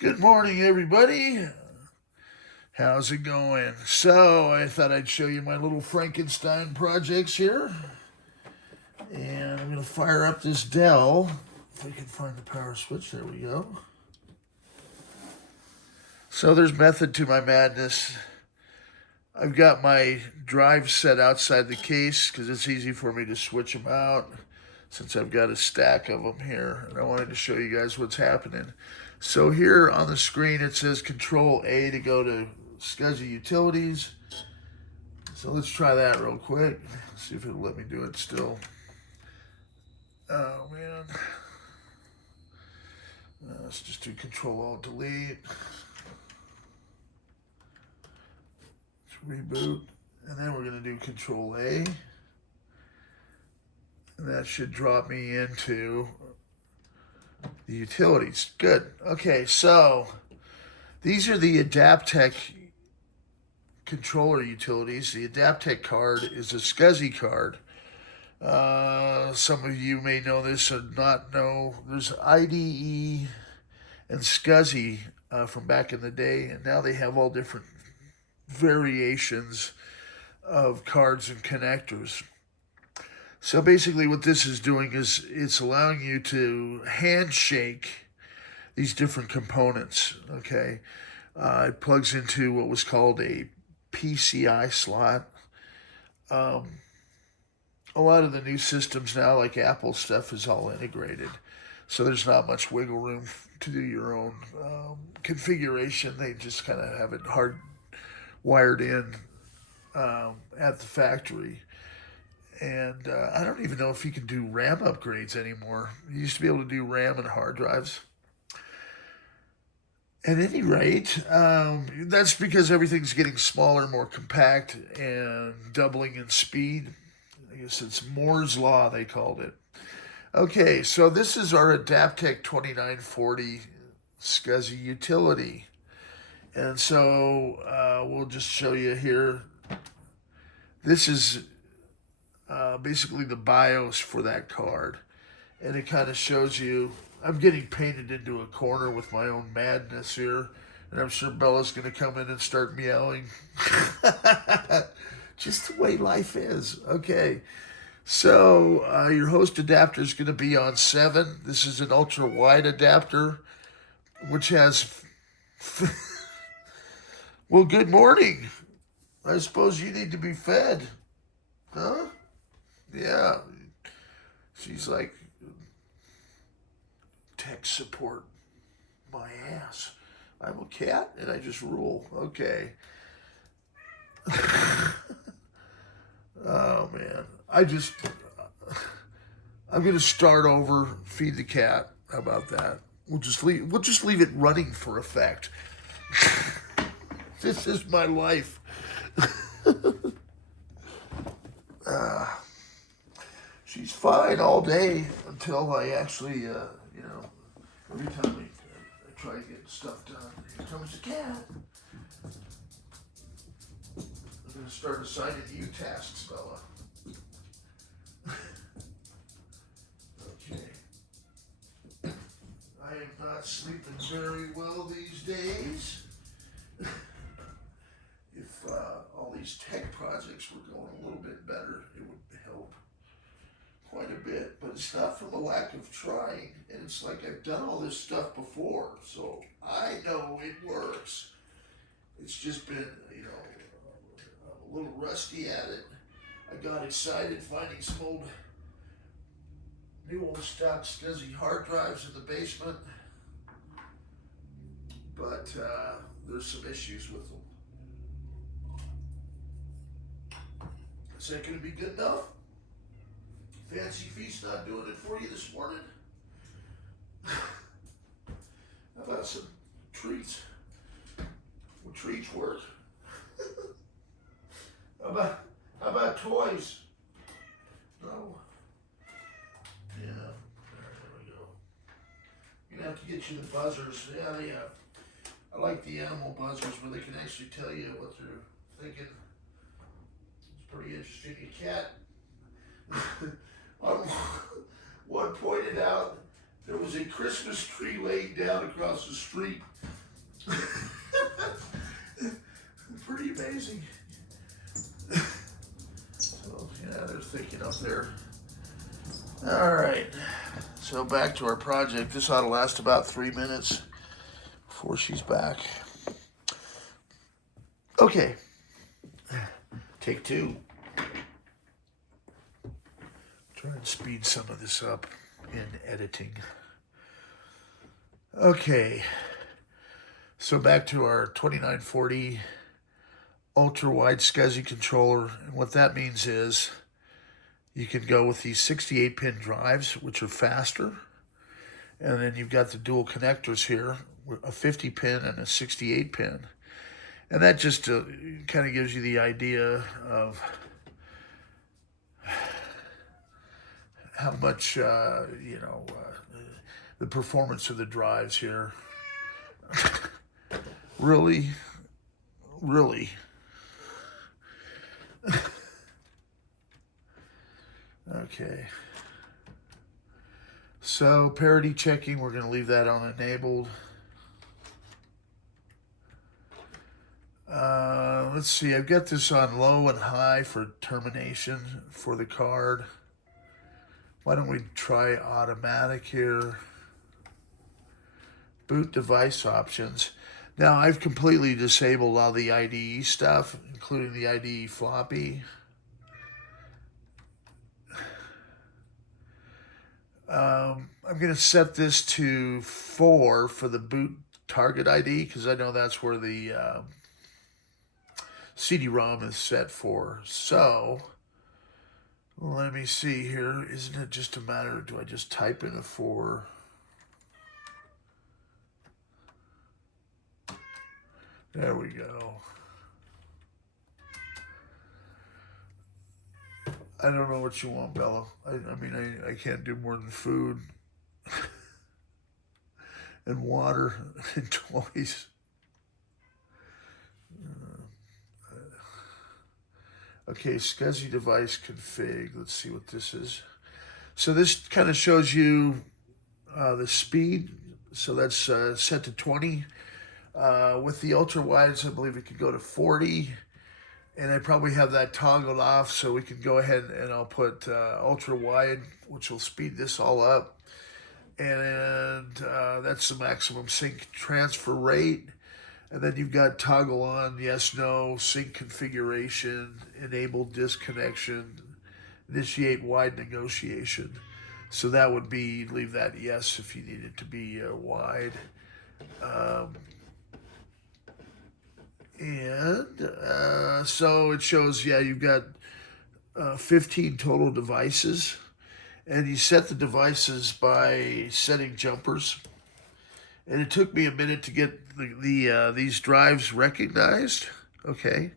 Good morning, everybody. How's it going? So, I thought I'd show you my little Frankenstein projects here. And I'm going to fire up this Dell. If I can find the power switch, there we go. So, there's method to my madness. I've got my drives set outside the case because it's easy for me to switch them out since I've got a stack of them here. And I wanted to show you guys what's happening. So here on the screen it says Control A to go to SCSI Utilities. So let's try that real quick. See if it'll let me do it still. Oh man. Let's just do Control Alt Delete. Let's reboot. And then we're going to do Control A. And that should drop me into the utilities. Good. Okay, so these are the Adaptec controller utilities. The Adaptec card is a SCSI card. Some of you may know this or not know. There's IDE and SCSI from back in the day, and now they have all different variations of cards and connectors. So basically what this is doing is it's allowing you to handshake these different components, okay? It plugs into what was called a PCI slot. A lot of the new systems now, like Apple stuff, is all integrated. So there's not much wiggle room to do your own configuration. They just kind of have it hard wired in at the factory. And I don't even know if you can do RAM upgrades anymore. You used to be able to do RAM and hard drives. At any rate, that's because everything's getting smaller, more compact, and doubling in speed. I guess it's Moore's Law, they called it. Okay, so this is our Adaptec 2940 SCSI utility. And so we'll just show you here. This is basically the BIOS for that card. And it kind of shows you, I'm getting painted into a corner with my own madness here. And I'm sure Bella's going to come in and start meowing. Just the way life is. Okay. So your host adapter is going to be on 7. This is an ultra wide adapter, which has. Well, good morning. I suppose you need to be fed. Huh? Yeah. She's like, tech support my ass. I'm a cat and I just rule. Okay. Oh man. I'm gonna start over, feed the cat. How about that? We'll just leave it running for effect. This is my life. She's fine all day until I actually, every time I try to get stuff done, here comes the cat. I'm going to start assigning you tasks, Bella. Okay. I am not sleeping very well these days. If all these tech projects were going a little bit better, it would help quite a bit, but it's not from a lack of trying, and it's like I've done all this stuff before, so I know it works. It's just been, I'm a little rusty at it. I got excited finding some new old stock SCSI hard drives in the basement, but there's some issues with them. Is that going to be good enough? Fancy Feast not doing it for you this morning? How about some treats? Will treats work? how about toys? No. Yeah. There we go. You're gonna have to get you the buzzers. Yeah, I like the animal buzzers where they can actually tell you what they're thinking. It's pretty interesting. A cat. One pointed out There was a Christmas tree laid down across the street. Pretty amazing. So, yeah, they're thinking up there. All right. So back to our project. This ought to last about 3 minutes before she's back. Okay. Take two. Try and speed some of this up in editing. Okay. So back to our 2940 ultra-wide SCSI controller. And what that means is you can go with these 68-pin drives, which are faster. And then you've got the dual connectors here, a 50-pin and a 68-pin. And that just kind of gives you the idea of how much, the performance of the drives here. Really. Okay. So parity checking, we're going to leave that on enabled. Let's see, I've got this on low and high for termination for the card. Why don't we try automatic here? Boot device options. Now I've completely disabled all the IDE stuff, including the IDE floppy. I'm going to set this to 4 for the boot target ID because I know that's where the CD-ROM is set for. So let me see here. Isn't it just a matter of, do I just type in a 4? There we go. I don't know what you want, Bella. I mean, I can't do more than food and water and toys. Okay, SCSI device config. Let's see what this is. So this kind of shows you the speed. So that's set to 20. With the ultra wides, I believe it could go to 40. And I probably have that toggled off, so we can go ahead and I'll put ultra wide, which will speed this all up. And that's the maximum sync transfer rate. And then you've got toggle on, yes, no, sync configuration, enable disconnection, initiate wide negotiation. So that would be, leave that yes if you need it to be wide. So it shows, yeah, you've got 15 total devices. And you set the devices by setting jumpers. And it took me a minute to get these drives recognized. Okay.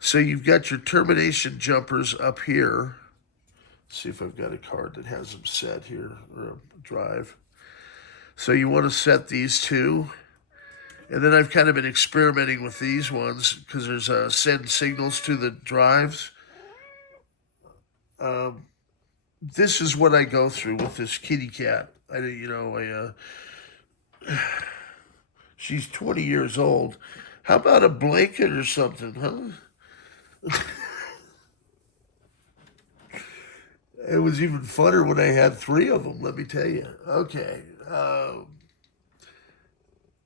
So you've got your termination jumpers up here. Let's see if I've got a card that has them set here, or a drive. So you want to set these two. And then I've kind of been experimenting with these ones because there's send signals to the drives. This is what I go through with this kitty cat. She's 20 years old. How about a blanket or something, huh? It was even funner when I had 3 of them, let me tell you. Okay.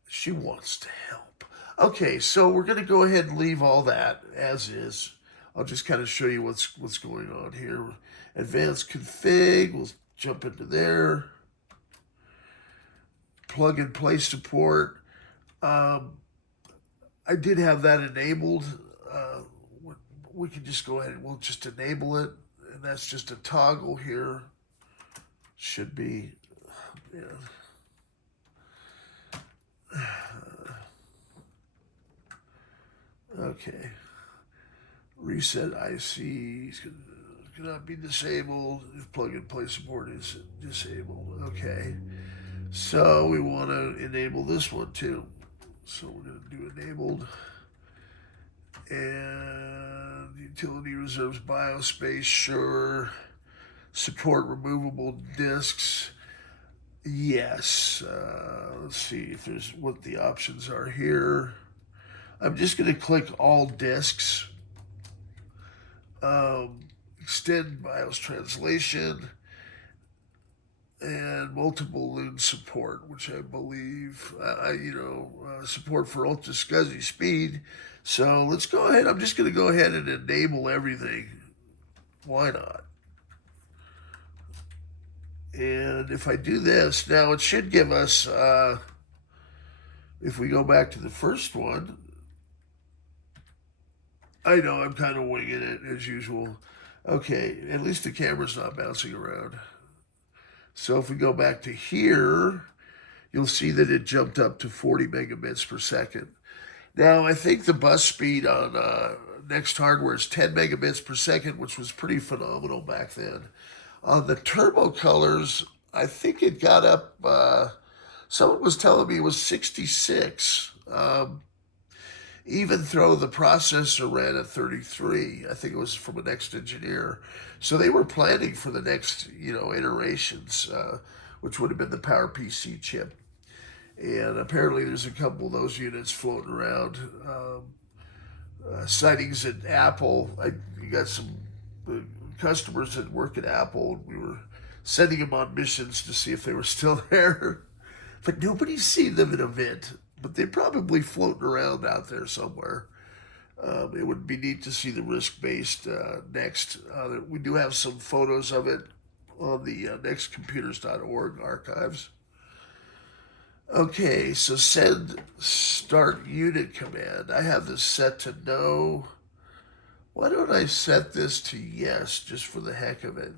She wants to help. Okay, so we're going to go ahead and leave all that as is. I'll just kind of show you what's going on here. Advanced config, we'll jump into there. Plug and play support. I did have that enabled. We can just go ahead and we'll just enable it. And that's just a toggle here. Should be, yeah. Okay. Reset IC cannot be disabled if plug and play support is disabled. Okay. So we want to enable this one too. So we're going to do enabled. And utility reserves biospace, sure. Support removable disks. Yes. Let's see if there's what the options are here. I'm just going to click all disks. Um, Extend BIOS translation and multiple loon support, which I believe, support for ultra SCSI speed. So let's go ahead. I'm just going to go ahead and enable everything. Why not? And if I do this, now it should give us, if we go back to the first one, I know I'm kind of winging it as usual. Okay, at least the camera's not bouncing around. So if we go back to here, you'll see that it jumped up to 40 megabits per second. Now, I think the bus speed on Next Hardware is 10 megabits per second, which was pretty phenomenal back then. On the turbo colors, I think it got up, someone was telling me it was 66. Even though the processor ran at 33, I think it was from a Next engineer. So they were planning for the next, iterations, which would have been the PowerPC chip. And apparently there's a couple of those units floating around. Sightings at Apple. You got some customers that work at Apple. We were sending them on missions to see if they were still there. But nobody's seen them in a event. But they're probably floating around out there somewhere. It would be neat to see the risk-based Next. We do have some photos of it on the nextcomputers.org archives. Okay, so send start unit command. I have this set to no. Why don't I set this to yes, just for the heck of it?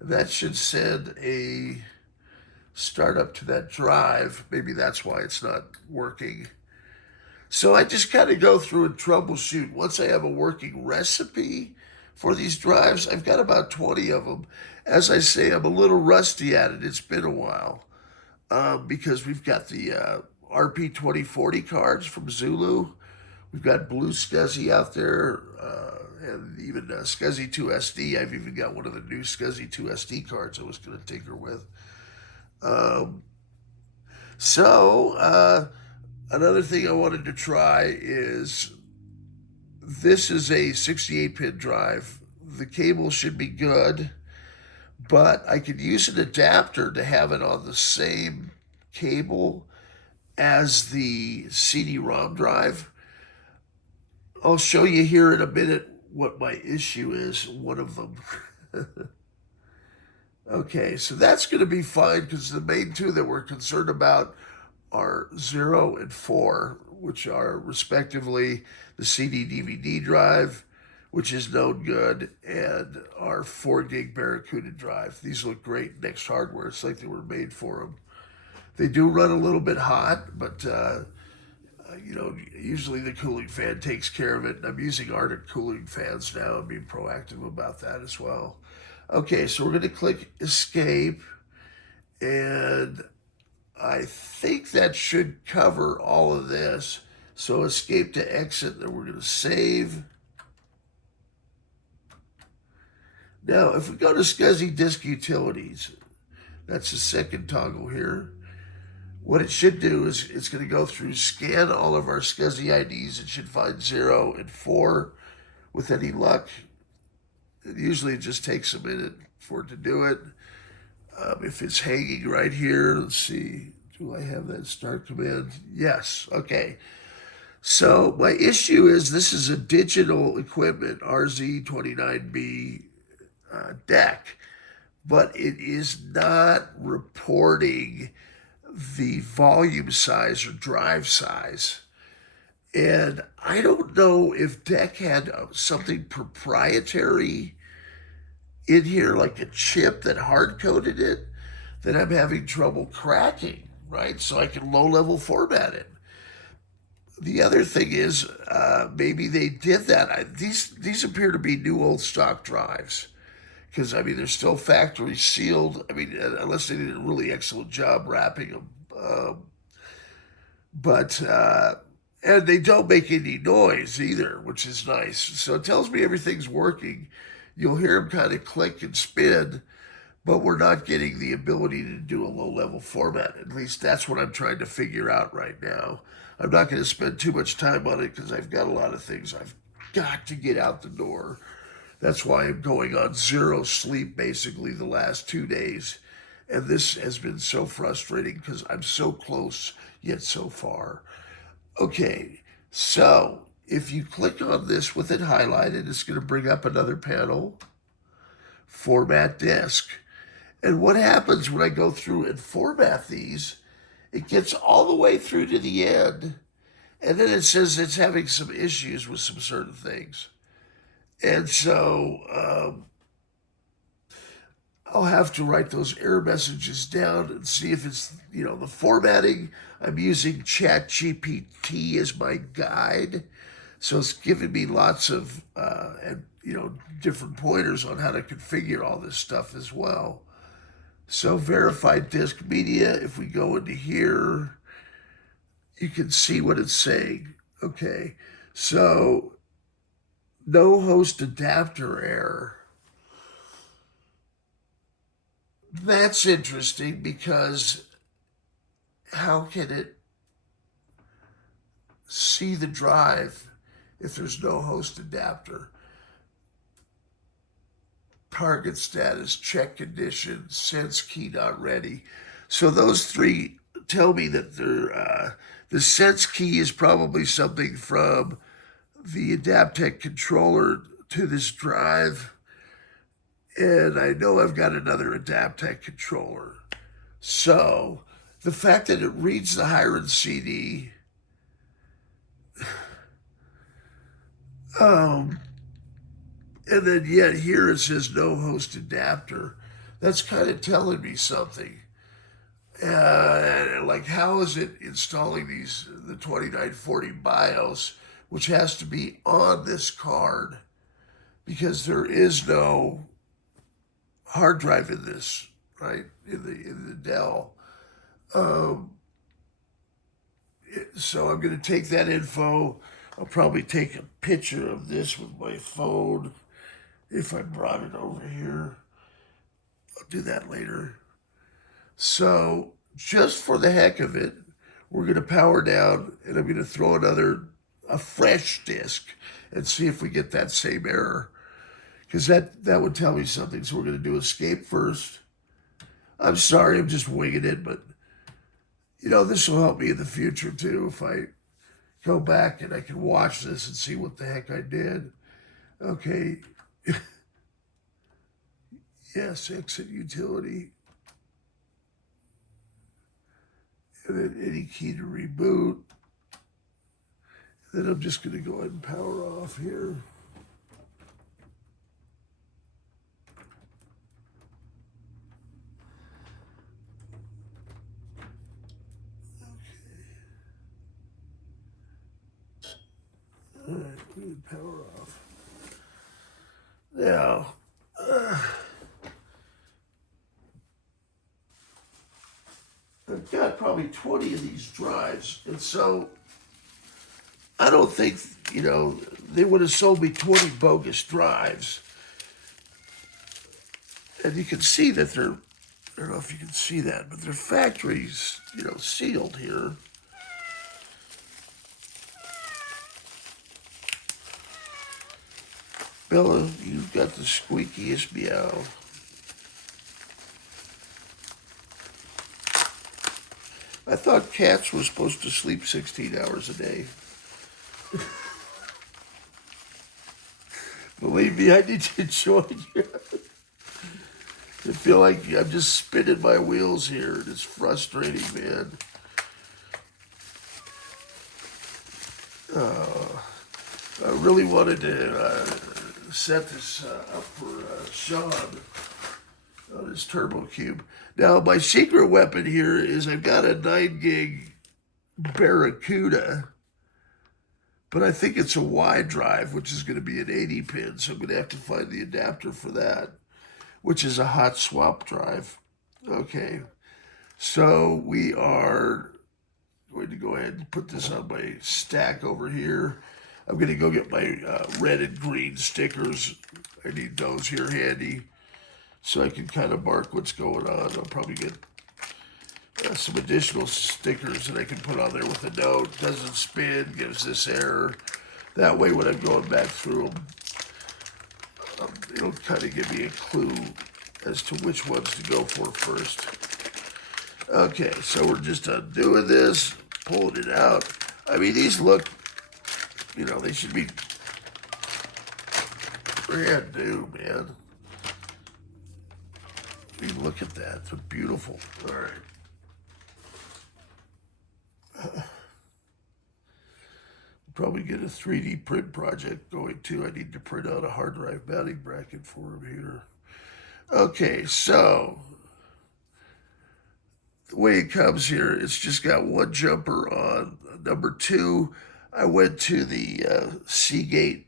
That should send a startup to that drive. Maybe that's why it's not working. So I just kind of go through and troubleshoot. Once I have a working recipe for these drives, I've got about 20 of them. As I say, I'm a little rusty at it. It's been a while because we've got the RP2040 cards from Zulu. We've got Blue SCSI out there, and even SCSI 2 SD. I've even got one of the new SCSI 2 SD cards I was going to tinker with. Another thing I wanted to try is this is a 68-pin drive. The cable should be good, but I could use an adapter to have it on the same cable as the CD-ROM drive. I'll show you here in a minute what my issue is, one of them. Okay, so that's going to be fine because the main two that we're concerned about are 0 and 4, which are respectively the CD-DVD drive, which is known good, and our 4 gig Barracuda drive. These look great Next Hardware. It's like they were made for them. They do run a little bit hot, but usually the cooling fan takes care of it. And I'm using Arctic cooling fans now and being proactive about that as well. Okay, so we're going to click Escape, and I think that should cover all of this. So Escape to exit, and we're going to save. Now, if we go to SCSI Disk Utilities, that's the second toggle here. What it should do is it's going to go through, scan all of our SCSI IDs. It should find 0 and 4 with any luck. Usually it just takes a minute for it to do it. If it's hanging right here, let's see, do I have that start command? Yes, okay. So my issue is this is a digital equipment, RZ29B DEC, but it is not reporting the volume size or drive size. And I don't know if DEC had something proprietary in here, like a chip that hard-coded it, that I'm having trouble cracking, right? So I can low-level format it. The other thing is maybe they did that. These appear to be new old stock drives because, they're still factory sealed. Unless they did a really excellent job wrapping them. And they don't make any noise either, which is nice. So it tells me everything's working. You'll hear them kind of click and spin, but we're not getting the ability to do a low-level format. At least that's what I'm trying to figure out right now. I'm not going to spend too much time on it because I've got a lot of things I've got to get out the door. That's why I'm going on zero sleep basically the last 2 days. And this has been so frustrating because I'm so close yet so far. Okay, so if you click on this with it highlighted, it's going to bring up another panel, Format Disk. And what happens when I go through and format these, it gets all the way through to the end, and then it says it's having some issues with some certain things. And so I'll have to write those error messages down and see if it's, the formatting. I'm using ChatGPT as my guide. So it's giving me lots of, different pointers on how to configure all this stuff as well. So verified disk media, if we go into here, you can see what it's saying. Okay, so no host adapter error. That's interesting because how can it see the drive if there's no host adapter? Target status, check condition, sense key not ready. So those three tell me that the sense key is probably something from the Adaptec controller to this drive. And I know I've got another Adaptec controller. So the fact that it reads the Hyrens CD, and then yet here it says no host adapter. That's kind of telling me something. Like, how is it installing the 2940 BIOS, which has to be on this card, because there is no hard drive in this, right? In the Dell. So I'm going to take that info. I'll probably take a picture of this with my phone if I brought it over here. I'll do that later. So just for the heck of it, we're going to power down, and I'm going to throw a fresh disk and see if we get that same error, because that would tell me something. So we're going to do escape first. I'm sorry, I'm just winging it, but this will help me in the future too if I go back and I can watch this and see what the heck I did. Okay. Yes, exit utility. And then any key to reboot. Then I'm just going to go ahead and power off here. All right, we can power off. Now, I've got probably 20 of these drives, and so I don't think, they would have sold me 20 bogus drives. And you can see that they're, I don't know if you can see that, but they're factories, sealed here. Bella, you've got the squeakiest meow. I thought cats were supposed to sleep 16 hours a day. Believe me, I need to join you. I feel like I'm just spinning my wheels here, and it's frustrating, man. I really wanted to set this up for Sean on his Turbo Cube. Now, my secret weapon here is I've got a 9 gig Barracuda, but I think it's a Y drive, which is going to be an 80 pin, so I'm going to have to find the adapter for that, which is a hot swap drive. Okay, so we are going to go ahead and put this on my stack over here. I'm going to go get my red and green stickers. I need those here handy. so I can kind of mark what's going on. I'll probably get some additional stickers that I can put on there with a note. Doesn't spin, gives this error. That way when I'm going back through them, it'll kind of give me a clue as to which ones to go for first. Okay, so we're just undoing this, pulling it out. I mean, these look, they should be brand new, man. I mean, look at that. They're beautiful. All right. Probably get a 3D print project going too. I need to print out a hard drive mounting bracket for him here. Okay, so the way it comes here, it's just got one jumper on. Number two, I went to the Seagate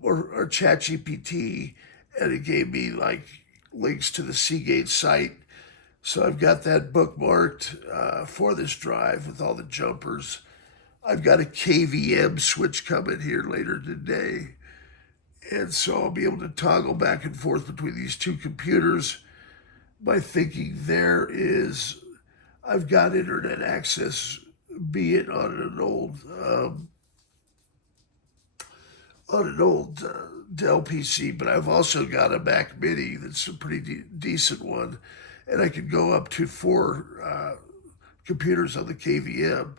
or ChatGPT, and it gave me like links to the Seagate site. So I've got that bookmarked for this drive with all the jumpers. I've got a KVM switch coming here later today. And so I'll be able to toggle back and forth between these two computers. My thinking there is I've got internet access, be it on an old Dell PC, but I've also got a Mac Mini that's a pretty decent one, and I can go up to 4 computers on the KVM.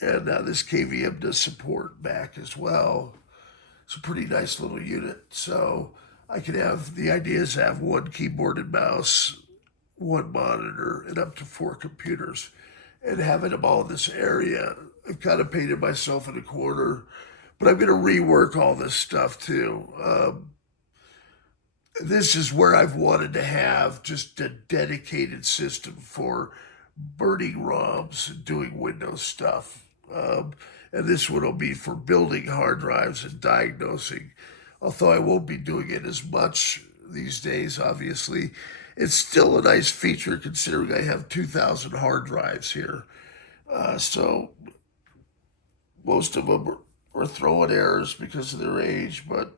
And this KVM does support Mac as well. It's a pretty nice little unit. So I can have, the idea is to have one keyboard and mouse, one monitor, and up to 4 computers. And having them all in this area, I've kind of painted myself in a corner. But I'm going to rework all this stuff too. This is where I've wanted to have just a dedicated system for burning ROMs and doing Windows stuff. And this one will be for building hard drives and diagnosing. Although I won't be doing it as much these days, obviously. It's still a nice feature considering I have 2,000 hard drives here. So most of them are throwing errors because of their age, but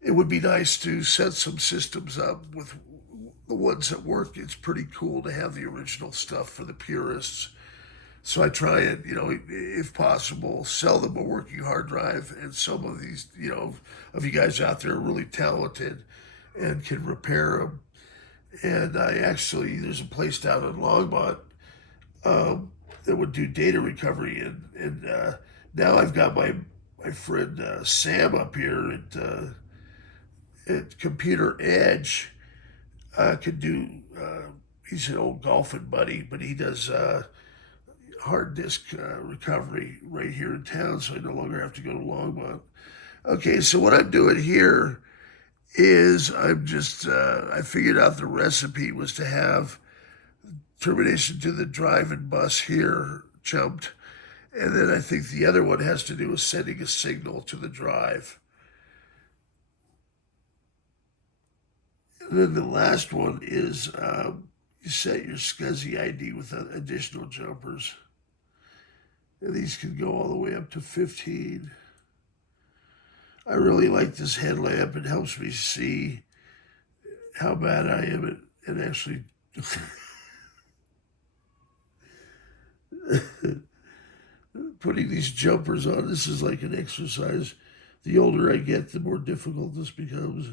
it would be nice to set some systems up with the ones that work. It's pretty cool to have the original stuff for the purists. So I try and, if possible, sell them a working hard drive. And some of these, of you guys out there are really talented and can repair them. And there's a place down in Longmont that would do data recovery. And now I've got my friend Sam up here at Computer Edge. Could do, he's an old golfing buddy, but he does hard disk recovery right here in town, so I no longer have to go to Longmont. Okay, so what I'm doing here is I figured out the recipe was to have termination to the drive and bus here jumped, and then I think the other one has to do with sending a signal to the drive. And then the last one is you set your SCSI ID with additional jumpers. And these can go all the way up to 15. I really like this headlamp. It helps me see how bad I am at actually putting these jumpers on. This is like an exercise. The older I get, the more difficult this becomes.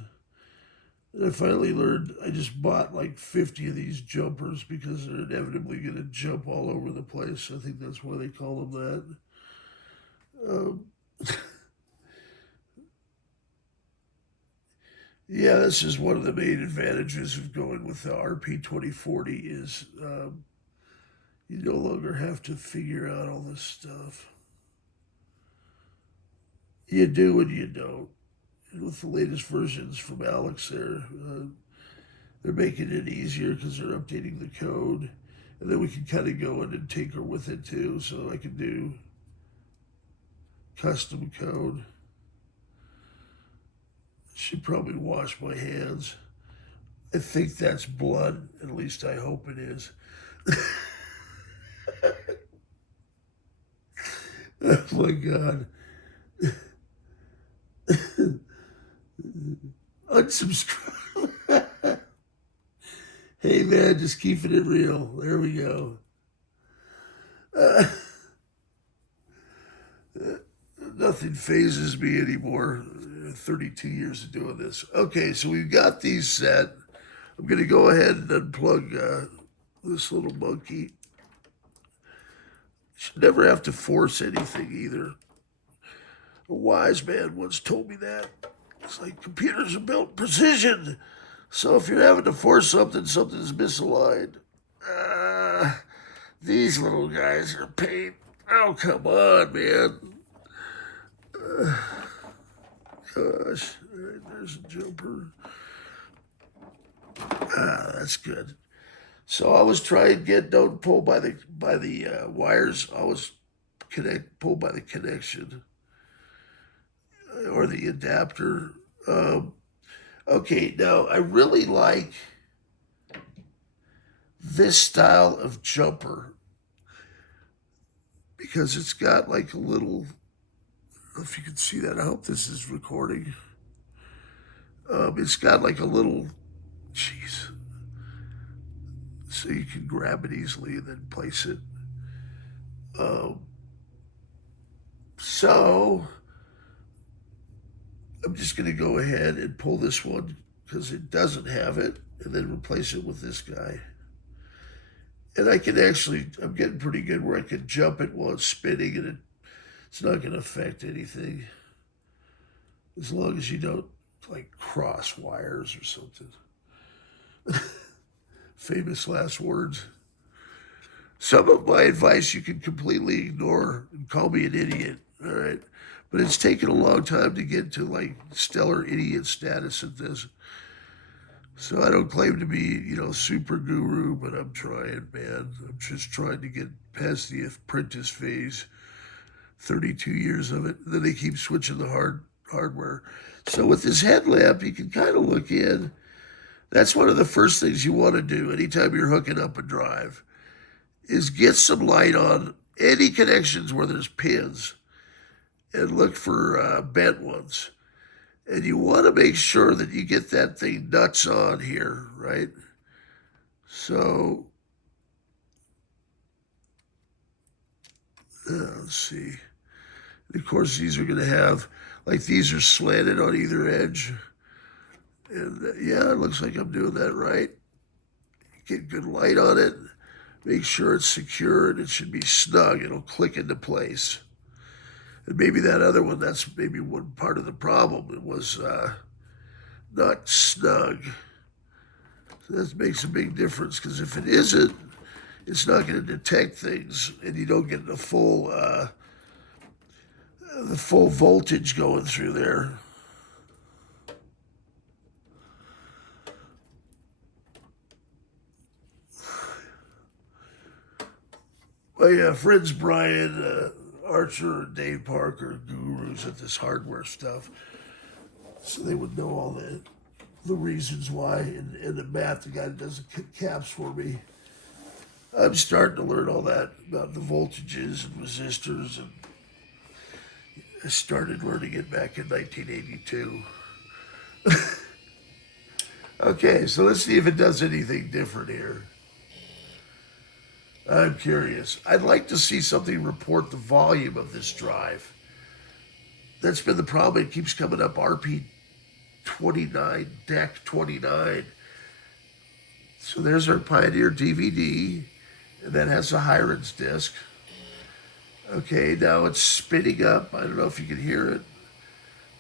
And I finally learned, I just bought like 50 of these jumpers because they're inevitably going to jump all over the place. I think that's why they call them that. Yeah, this is one of the main advantages of going with the RP2040 is you no longer have to figure out all this stuff. You do and you don't. And with the latest versions from Alex they're making it easier because they're updating the code. And then we can kind of go in and tinker with it too. So I can do custom code. Should probably wash my hands. I think that's blood. At least I hope it is. Oh my God. Unsubscribe. Hey man, just keeping it real. There we go. Uh, Nothing phases me anymore. 32 years of doing this. Okay, so we've got these set. I'm going to go ahead and unplug this little monkey. Should never have to force anything either. A wise man once told me that. It's like computers are built precision. So if you're having to force something, something's misaligned. These little guys are a pain. Oh, come on, man. Gosh, all right, there's a jumper. That's good. So I was trying to get don't pull by the wires. I was pull by the connection or the adapter. Okay, now I really like this style of jumper because it's got like a little. I don't know if you can see that. I hope this is recording. It's got like a little. Jeez. So you can grab it easily and then place it. So I'm just going to go ahead and pull this one because it doesn't have it and then replace it with this guy. And I can actually, I'm getting pretty good where I can jump it while it's spinning and it's not going to affect anything. As long as you don't like cross wires or something. Famous last words. Some of my advice you can completely ignore and call me an idiot, all right? But it's taken a long time to get to like stellar idiot status at this. So I don't claim to be, super guru, but I'm trying, man. I'm just trying to get past the apprentice phase. 32 years of it. Then they keep switching the hardware. So with this headlamp, you can kind of look in. That's one of the first things you want to do anytime you're hooking up a drive is get some light on any connections where there's pins and look for bent ones. And you want to make sure that you get that thing nuts on here, right? So, let's see. And of course, these are going to have, like these are slanted on either edge. And yeah, it looks like I'm doing that right. Get good light on it. Make sure it's secure and it should be snug. It'll click into place. And maybe that other one, that's maybe one part of the problem. It was not snug. So that makes a big difference because if it isn't, it's not going to detect things and you don't get the full voltage going through there. My friends Brian Archer and Dave Parker, gurus at this hardware stuff, so they would know all the reasons why, and the math, the guy that does the caps for me. I'm starting to learn all that about the voltages and resistors, and I started learning it back in 1982. Okay, so let's see if it does anything different here. I'm curious. I'd like to see something report the volume of this drive. That's been the problem. It keeps coming up RP29, DEC 29. So there's our Pioneer DVD, and that has a Hyrens disc. Okay, now it's spinning up. I don't know if you can hear it,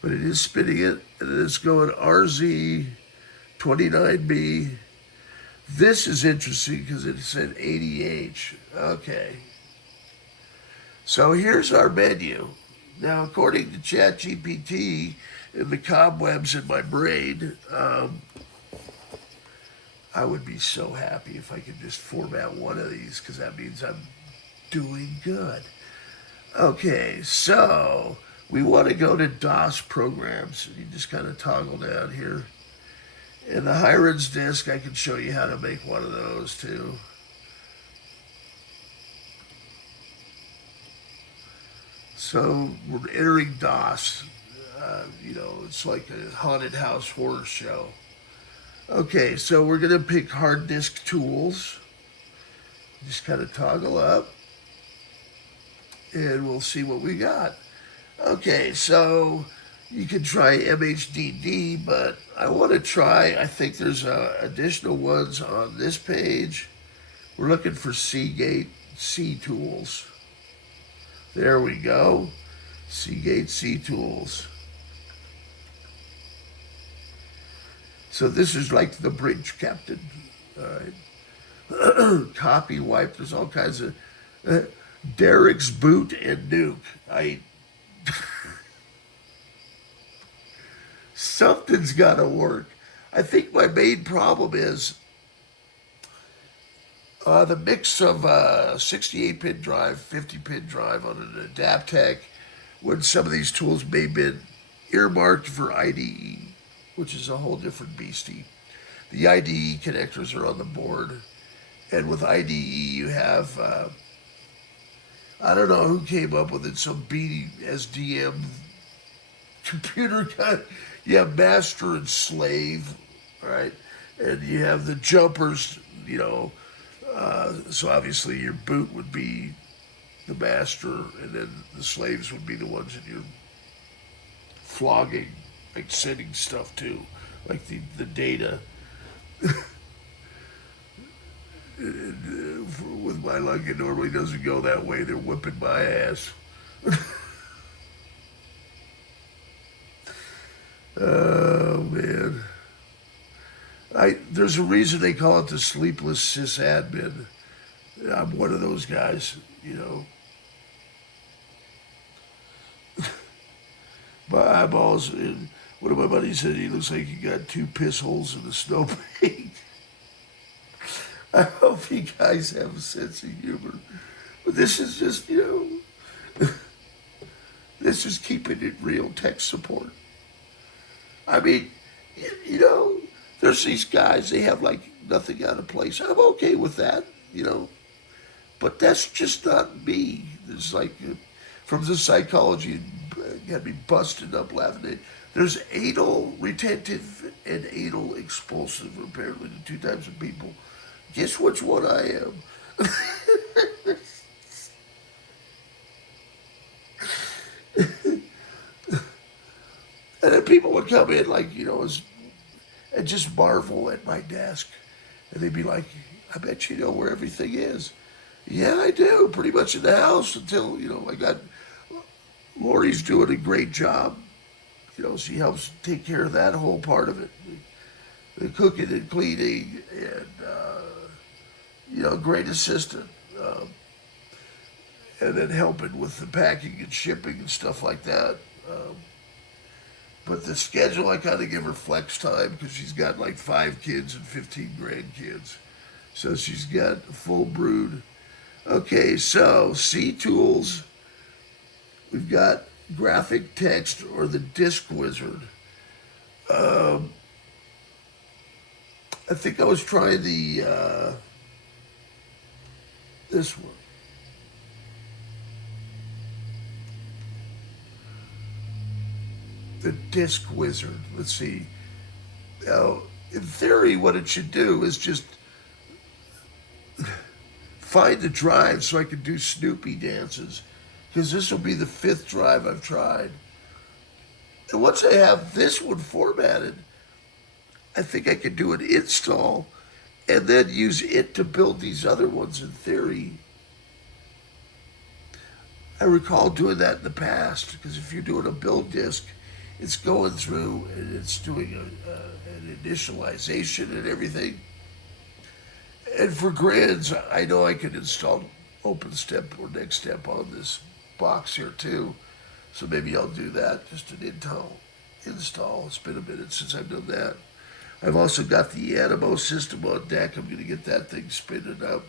but it is spinning it, and it's going RZ29B. This is interesting because it said 80H. Okay. So here's our menu. Now, according to ChatGPT and the cobwebs in my brain, I would be so happy if I could just format one of these because that means I'm doing good. Okay, so we want to go to DOS programs. You just kind of toggle down here. And the Hyrens disk, I can show you how to make one of those too. So we're entering DOS. It's like a haunted house horror show. Okay, so we're gonna pick hard disk tools. Just kind of toggle up, and we'll see what we got. Okay, so you can try MHDD, but I want to try. I think there's additional ones on this page. We're looking for Seagate C tools. There we go. Seagate C tools. So this is like the bridge captain. All right. Copy wipe. There's all kinds of Derek's boot and nuke. Something's got to work. I think my main problem is the mix of 68-pin drive, 50-pin drive on an Adaptec, when some of these tools may have been earmarked for IDE, which is a whole different beastie. The IDE connectors are on the board, and with IDE you have, I don't know who came up with it, some BSDM computer guy. You have master and slave, right? And you have the jumpers, so obviously your boot would be the master, and then the slaves would be the ones that you're flogging, like sending stuff to, like the data. With my luck, it normally doesn't go that way. They're whipping my ass. Oh, man. There's a reason they call it the sleepless sysadmin. I'm one of those guys, My eyeballs, one of my buddies said he looks like he got 2 piss holes in the snowbank. I hope you guys have a sense of humor. But this is just, this is keeping it real tech support. I mean, there's these guys, they have like nothing out of place. I'm okay with that, but that's just not me. It's like, from the psychology, got me busted up laughing. There's anal retentive and anal expulsive, apparently the 2 types of people. Guess which one I am? And then people would come in like, and just marvel at my desk. And they'd be like, I bet you know where everything is. Yeah, I do, pretty much in the house until, I got, Lori's doing a great job. She helps take care of that whole part of it. The cooking and cleaning and, great assistant. And then helping with the packing and shipping and stuff like that. But the schedule, I kind of give her flex time because she's got like 5 kids and 15 grandkids. So she's got a full brood. Okay, so C tools. We've got graphic text or the disk wizard. I think I was trying the this one. The disk wizard. Let's see. Now, in theory, what it should do is just find the drive so I can do Snoopy dances. Because this will be the 5th drive I've tried. And once I have this one formatted, I think I can do an install and then use it to build these other ones in theory. I recall doing that in the past, because if you're doing a build disk, it's going through and it's doing an initialization and everything. And for grids, I know I can install OpenStep or NextStep on this box here too. So maybe I'll do that, just an install. It's been a minute since I've done that. I've also got the Animo system on deck. I'm going to get that thing spinning up.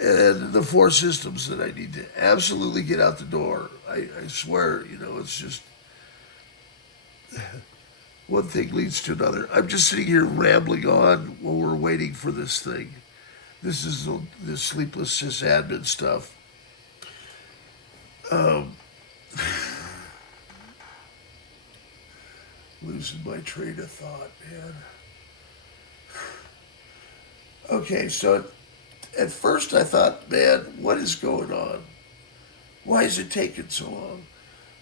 And the 4 systems that I need to absolutely get out the door. I swear, it's just one thing leads to another. I'm just sitting here rambling on while we're waiting for this thing. This is the sleepless sysadmin stuff. losing my train of thought, man. Okay, so at first I thought, man, what is going on? Why is it taking so long?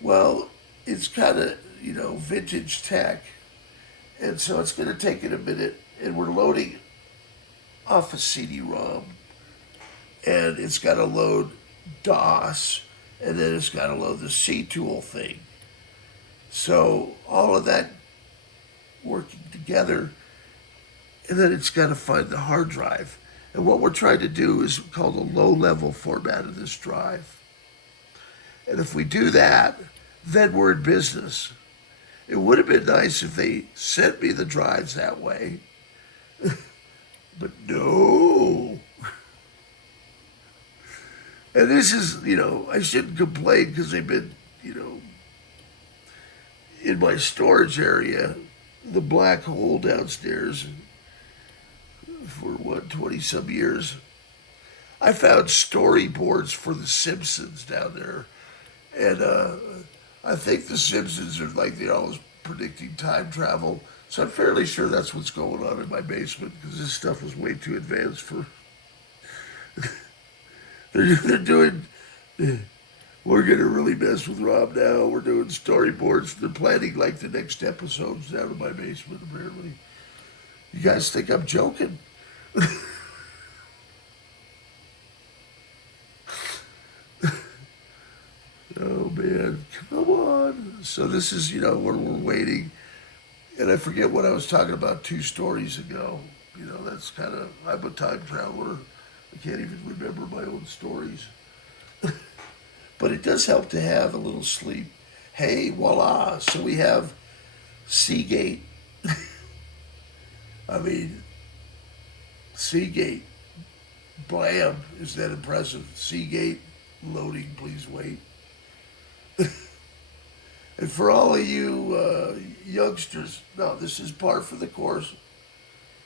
Well, it's kind of, vintage tech. And so it's going to take it a minute. And we're loading off a CD-ROM. And it's got to load DOS. And then it's got to load the C-tool thing. So all of that working together. And then it's got to find the hard drive. And what we're trying to do is called a low-level format of this drive. And if we do that, then we're in business. It would have been nice if they sent me the drives that way. But no. And this is, I shouldn't complain because they've been, in my storage area, the black hole downstairs for 20-some years. I found storyboards for The Simpsons down there. And I think The Simpsons are like, always predicting time travel. So I'm fairly sure that's what's going on in my basement because this stuff was way too advanced for... they're doing... We're going to really mess with Rob now. We're doing storyboards. They're planning like the next episodes down in my basement, apparently. You guys think I'm joking? Oh, man, come on. So this is, where we're waiting. And I forget what I was talking about 2 stories ago. That's kind of, I'm a time traveler. I can't even remember my own stories. But it does help to have a little sleep. Hey, voila. So we have Seagate. I mean, Seagate. Blam. Is that impressive? Seagate. Loading, please wait. And for all of you youngsters, no, this is par for the course.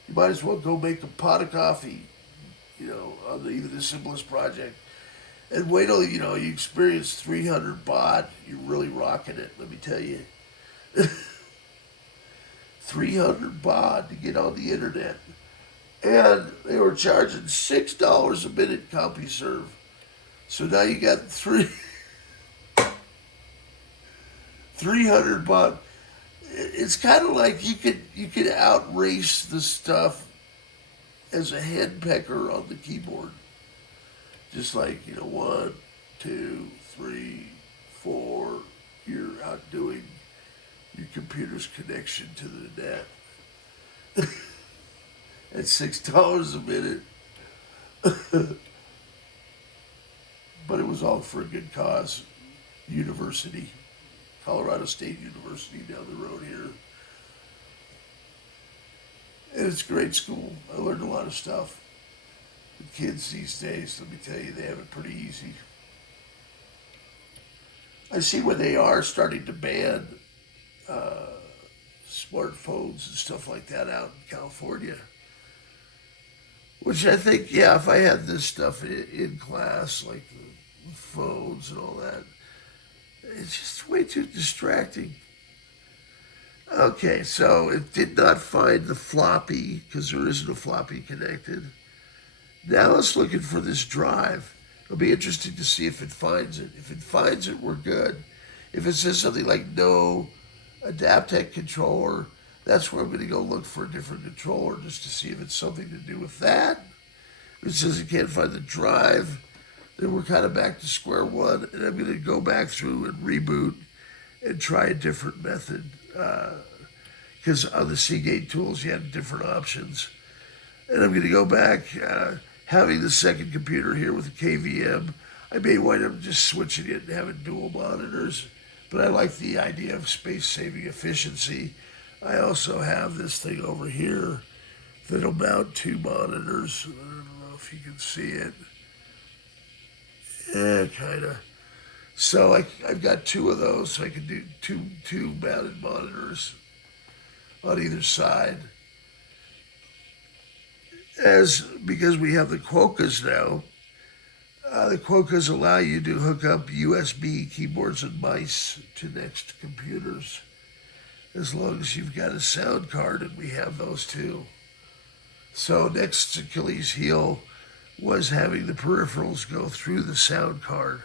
You might as well go make a pot of coffee, on even the simplest project. And wait till, you experience 300 baht. You're really rocking it, let me tell you. 300 baht to get on the internet. And they were charging $6 a minute CompuServe. So now you got 300 baht. It's kind of like you could outrace the stuff as a headpecker on the keyboard. Just like, 1, 2, 3, 4, you're outdoing your computer's connection to the net. At $6 a minute. But it was all for a good cause. University. Colorado State University down the road here. And it's a great school. I learned a lot of stuff. The kids these days, let me tell you, they have it pretty easy. I see where they are starting to ban smartphones and stuff like that out in California. Which I think, yeah, if I had this stuff in class, like the phones and all that, it's just way too distracting. Okay, so it did not find the floppy, because there isn't a floppy connected. Now it's looking for this drive. It'll be interesting to see if it finds it. If it finds it, we're good. If it says something like no Adaptec controller, that's where I'm going to go look for a different controller just to see if it's something to do with that. If it says it can't find the drive, then we're kind of back to square one, and I'm going to go back through and reboot and try a different method. Because on the Seagate tools, you had different options. And I'm going to go back, having the second computer here with a KVM. I may wind up just switching it and having dual monitors, but I like the idea of space-saving efficiency. I also have this thing over here that'll mount 2 monitors. I don't know if you can see it. Yeah, kind of. So I've got 2 of those, so I can do two mounted monitors on either side. Because we have the Quokkas now, the Quokkas allow you to hook up USB keyboards and mice to next computers. as long as you've got a sound card, and we have those too. So next Achilles heel was having the peripherals go through the sound card.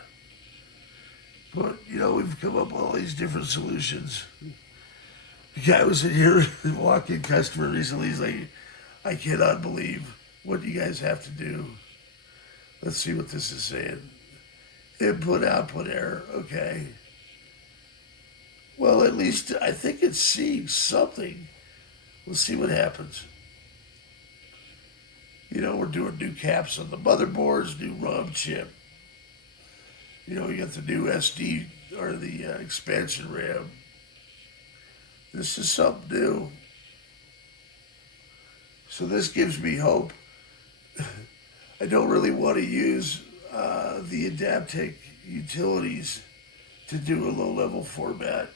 But, we've come up with all these different solutions. The guy was in here, a walk-in customer recently, he's like, I cannot believe what you guys have to do. Let's see what this is saying. Input, output error, okay. Well, at least I think it's seeing something. We'll see what happens. We're doing new caps on the motherboards, new ROM chip. We got the new SD, or the expansion RAM. This is something new. So this gives me hope. I don't really want to use the Adaptec utilities to do a low-level format,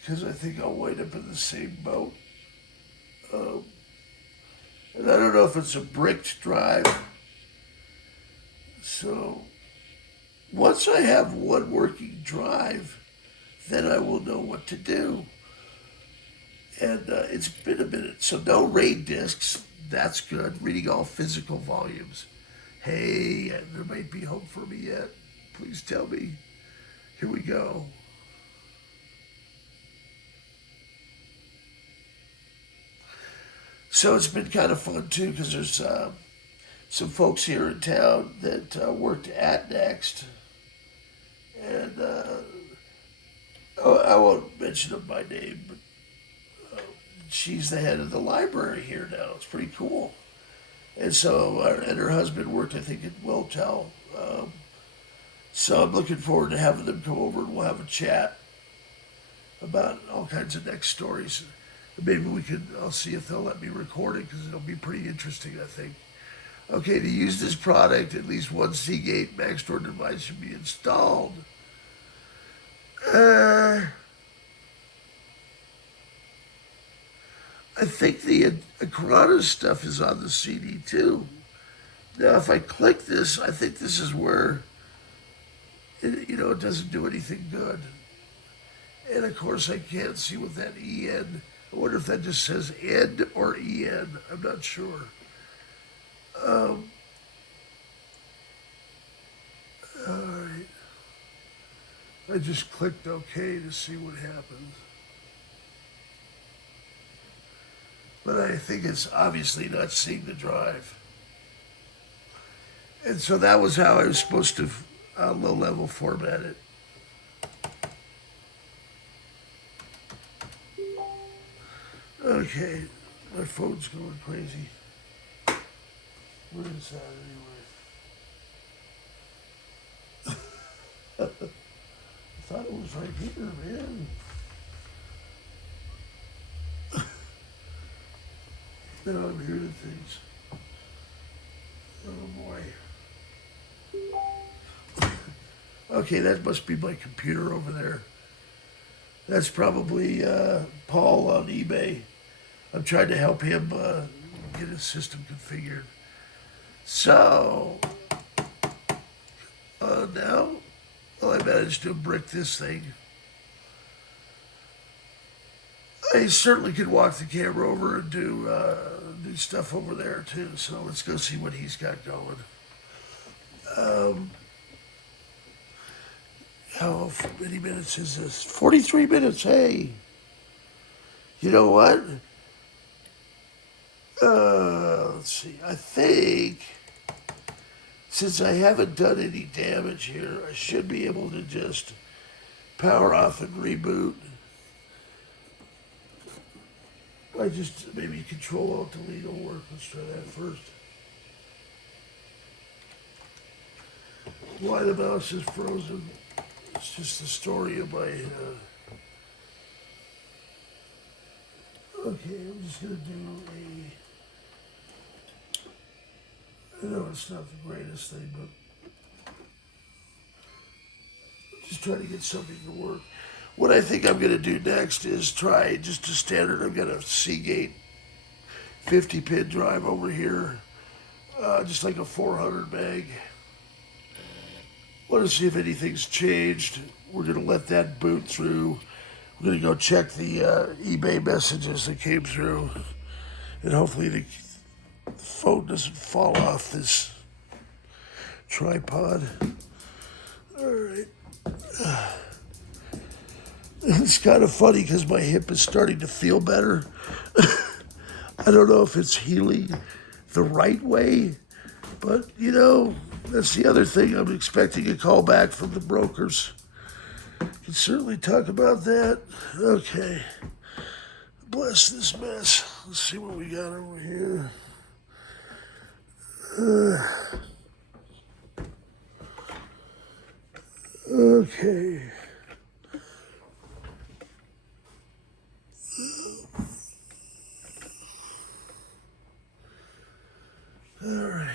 because I think I'll wind up in the same boat. And I don't know if it's a bricked drive. So once I have one working drive, then I will know what to do. And it's been a minute. So no RAID discs. That's good. Reading all physical volumes. Hey, there might be hope for me yet. Please tell me. Here we go. So it's been kind of fun too, because there's some folks here in town that worked at Next. And I won't mention them by name, but she's the head of the library here now. It's pretty cool. And so, and her husband worked, I think, at Wiltel. So I'm looking forward to having them come over, and we'll have a chat about all kinds of Next stories. Maybe I'll see if they'll let me record it, because it'll be pretty interesting, I think. Okay, to use this product, at least one Seagate Maxtor device should be installed. I think the Acronis stuff is on the CD too. Now, if I click this, I think this is where, it doesn't do anything good. And of course, I can't see what that EN, I wonder if that just says EN or EN. I'm not sure. All right. I just clicked OK to see what happens. But I think it's obviously not seeing the drive. And so that was how I was supposed to low-level format it. Okay, my phone's going crazy. Where is that anyway? I thought it was right here, man. Now I'm hearing things. Oh boy. Okay, that must be my computer over there. That's probably Paul on eBay. I'm trying to help him get his system configured. So, now, I managed to brick this thing. I certainly could walk the camera over and do stuff over there too. So let's go see what he's got going. How many minutes is this? 43 minutes. Hey, you know what? Let's see. I think since I haven't done any damage here, I should be able to just power off and reboot. I just maybe Control-Alt-Delete will work. Let's try that first. Why the mouse is frozen? It's just the story of my. Okay, I'm just gonna do I know it's not the greatest thing, but just trying to get something to work. What I think I'm going to do next is try just a standard. I've got a Seagate 50-pin drive over here, just like a 400 meg. Want to see if anything's changed. We're going to let that boot through. I'm gonna go check the eBay messages that came through, and hopefully the phone doesn't fall off this tripod. All right. It's kind of funny because my hip is starting to feel better. I don't know if it's healing the right way, but you know, that's the other thing. I'm expecting a call back from the brokers. Can certainly talk about that. Okay. Bless this mess. Let's see what we got over here. Okay. All right.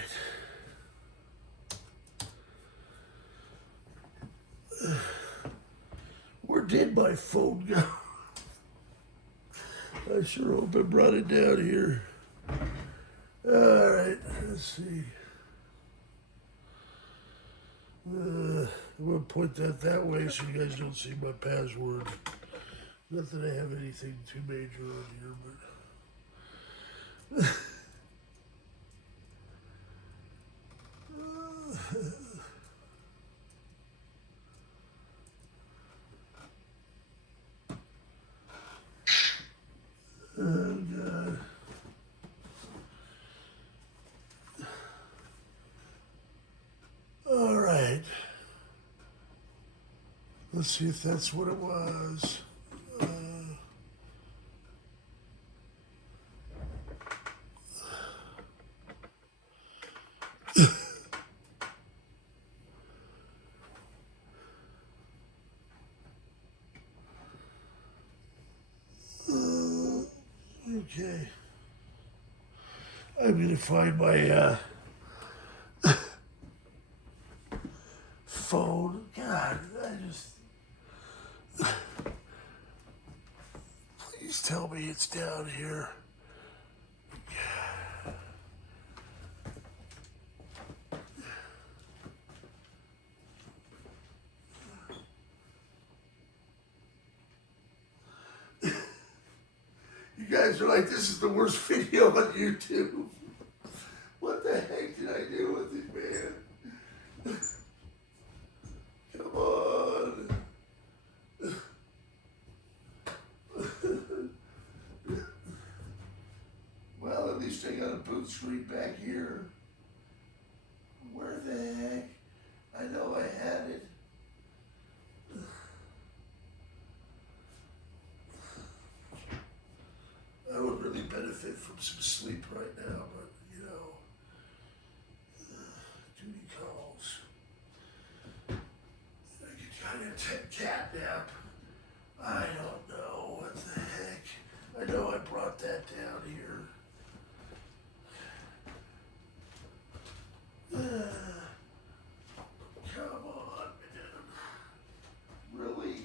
Where did my phone go? I sure hope I brought it down here. All right, let's see. I'm going to point that way so you guys don't see my password. Not that I have anything too major on here, but... Oh, God. All right. Let's see if that's what it was. Okay. I'm going to find my phone. God, please tell me it's down here. You guys are like, this is the worst video on YouTube. What the heck did I do with it, man? Come on. Well, at least I got a boot screen back here. Where the heck? I know I had it. I would really benefit from some sleep right now, but you know, duty calls. I could kind of cat nap. I don't know what the heck. I know I brought that down here. Come on, man. Really?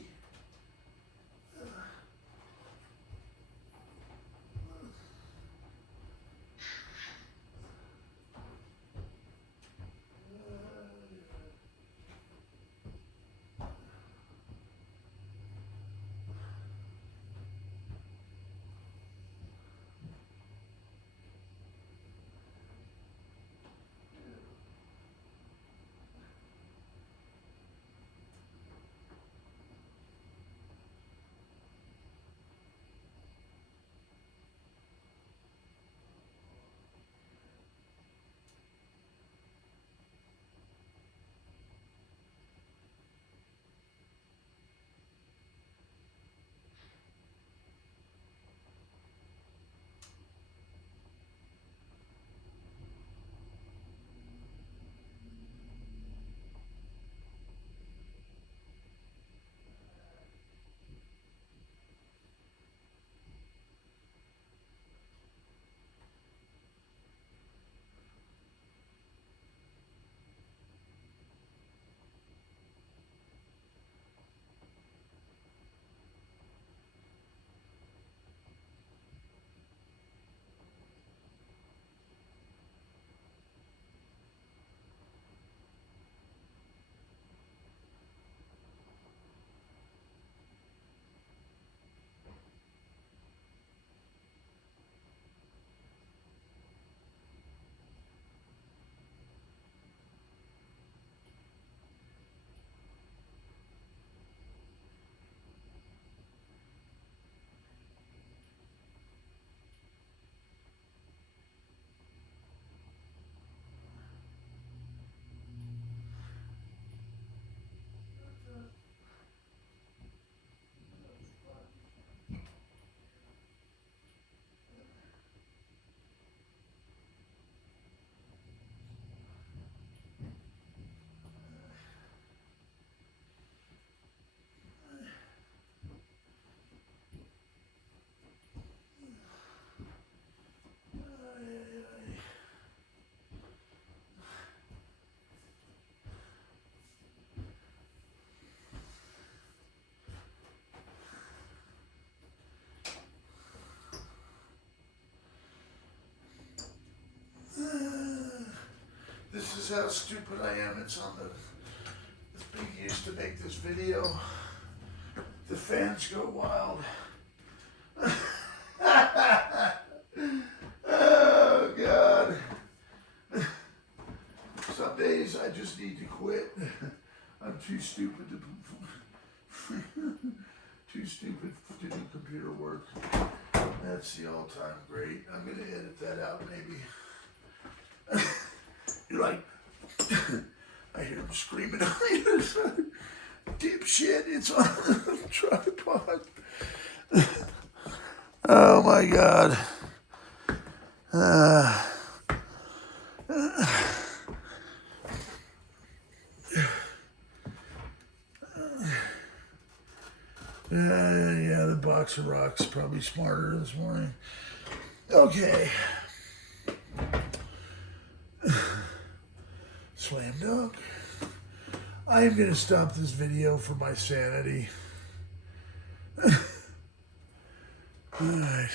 is how stupid I am. It's on this being used to make this video. The fans go wild. Oh, God. Some days I just need to quit. I'm too stupid to do computer work. That's the all-time great. I'm going to edit that out maybe. You're like, I hear him screaming on the other side. Dipshit, it's on the tripod. Oh my God. Yeah, the box of rocks probably smarter this morning. Okay. Slam dunk. I am going to stop this video for my sanity. All right.